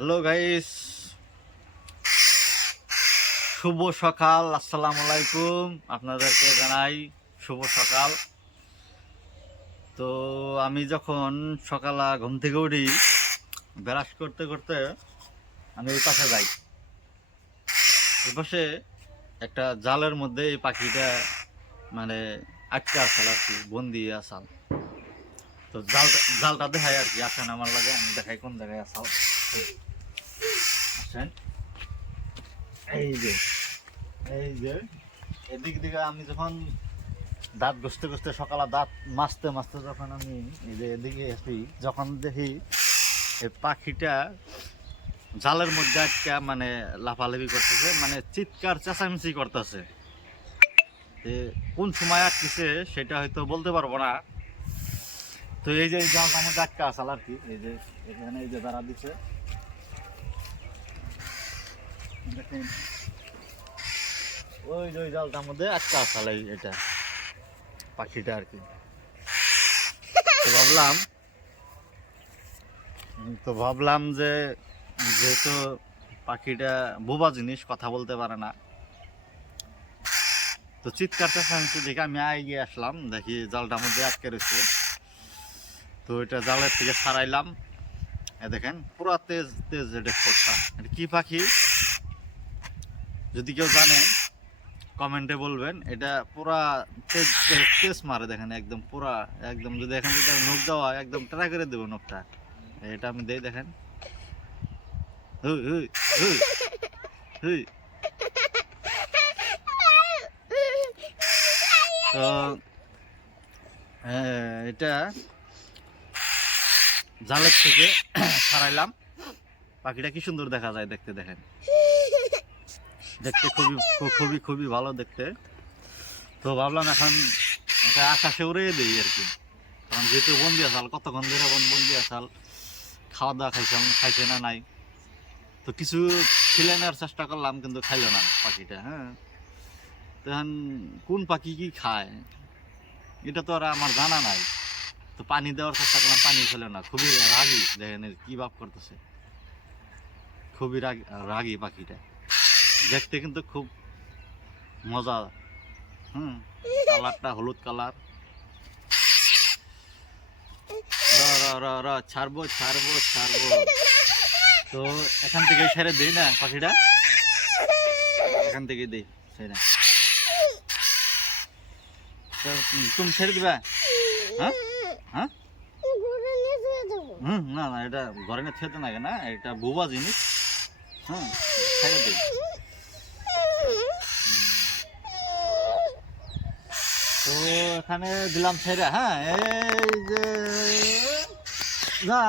Hello guys. শুভ সকাল, আসসালামু আলাইকুম। আপনাদেরকে জানাই শুভ সকাল। তো আমি যখন সকালা ঘুম থেকে উঠি, ব্রাশ করতে করতে আমি এই পাশে যাই। এই পাশে একটা জালের মধ্যে এই পাখিটা মানে আটকে আসাল আর কি, বন্দি আসাল তো জালটা জালটা দেখাই আর কি, আসেন আমার লাগে, আমি দেখাই কোন জায়গায় আসাল আসেন এই যে এই যে, এদিক দিকে আমি যখন দাঁত ঘষতে ঘষতে সকালে দাঁত মাজতে মাজতে যখন আমি এই যে এদিকে আসি, যখন দেখি এই পাখিটা জালের মধ্যে একটা মানে লাফালাফি করতেছে মানে চিৎকার, চেঁচামেচি করতেছে। কোন সময় আটকেছে সেটা হয়তো বলতে পারব না। তো এই যে জালটা মধ্যে আটকা আসাল আর কি? এই যে এখানে এই যে দাঁড়া দিচ্ছে দেখেন ওই ওই জালটার মধ্যে আটকা আসাল এটা পাখিটা আর কি। ভাবলাম, তো ভাবলাম যে যেহেতু পাখিটা বোবা জিনিস, কথা বলতে পারে না। তো চিৎকার চেঁচামেচি দেখে আমি এগিয়ে আসলাম, দেখি জালটার মধ্যে আটকে রয়েছে। তো এটা জালের থেকে ছাড়াইলাম। এ দেখেন, পুরা তেজ তেজ এটা ঠোঁটটা এটা কি পাখি? যদি কেউ জানেন কমেন্টে বলবেন। এটা পুরা তেজ মারে দেখেন একদম পুরা একদম যদি এখান থেকে নখ দেওয়া একদম ট্রাই করে দেবো নখটা। এটা আমি দেই দেখেন। তো হ্যাঁ, এটা জালের থেকে ছাড়াইলাম পাখিটা কি সুন্দর দেখা যায় দেখতে দেখেন। দেখতে খুবই খুবই খুবই ভালো দেখতে। তো ভাবলাম এখন এটা আকাশে উড়ে দিই আর কি। কারণ যেহেতু বন্দি আসাল, কতক্ষণ ধরে বন- বন্দি আসাল, খাওয়া দাওয়া খাইছিলাম খাইছে না নাই? তো কিছু খেলে নেওয়ার চেষ্টা করলাম, কিন্তু খাইলো না পাখিটা হ্যাঁ। তখন কোন পাখি কি খায়? এটা তো আর আমার জানা নাই। তো পানি দেওয়ার চেষ্টা করলাম, পানি খেলো না। খুবই রাগি, দেখেন কি ভাব করতেছে। খুবই রাগ রাগি পাখিটা। দেখতে কিন্তু খুব মজা। হুম, কালারটা হলুদ কালার। র র র র, ছাড়বো ছাড়বো ছাড়বো। তো এখান থেকে ছেড়ে দিই না পাখিটা? এখান থেকে দিই, ছেড়ে। তুমি ছেড়ে দিবা? হ্যাঁ? হ্যাঁ? হুম, না না, এটা ঘরে না খেতে লাগে না, এটা বোবা জিনিস। হ্যাঁ ছেড়ে দিই তো এখানে দিলাম ছেড়ে হ্যাঁ এই যে যা।